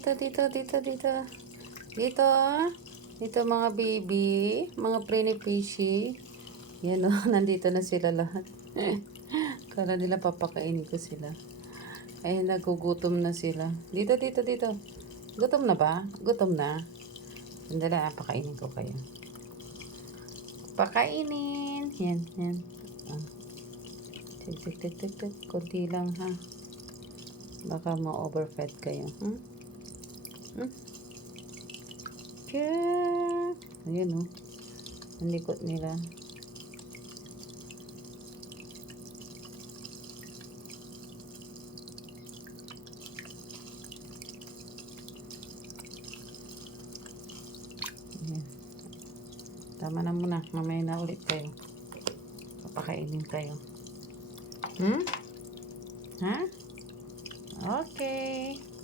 Dito. Dito. Dito mga baby. Mga preemie fishy. Yan o. Nandito na sila lahat. Kala nila papakainin ko sila. Ay, nagugutom na sila. Dito. Gutom na ba? Gutom na. Sandali, pakainin ko kayo. Pakainin. Yan. Tik. Kunti lang ha. Baka ma-overfed kayo. Ayan o. Ang likot nila. Ayan. Tama na muna. Mamaya na ulit kayo. Papakainin kayo. Ha? Okay.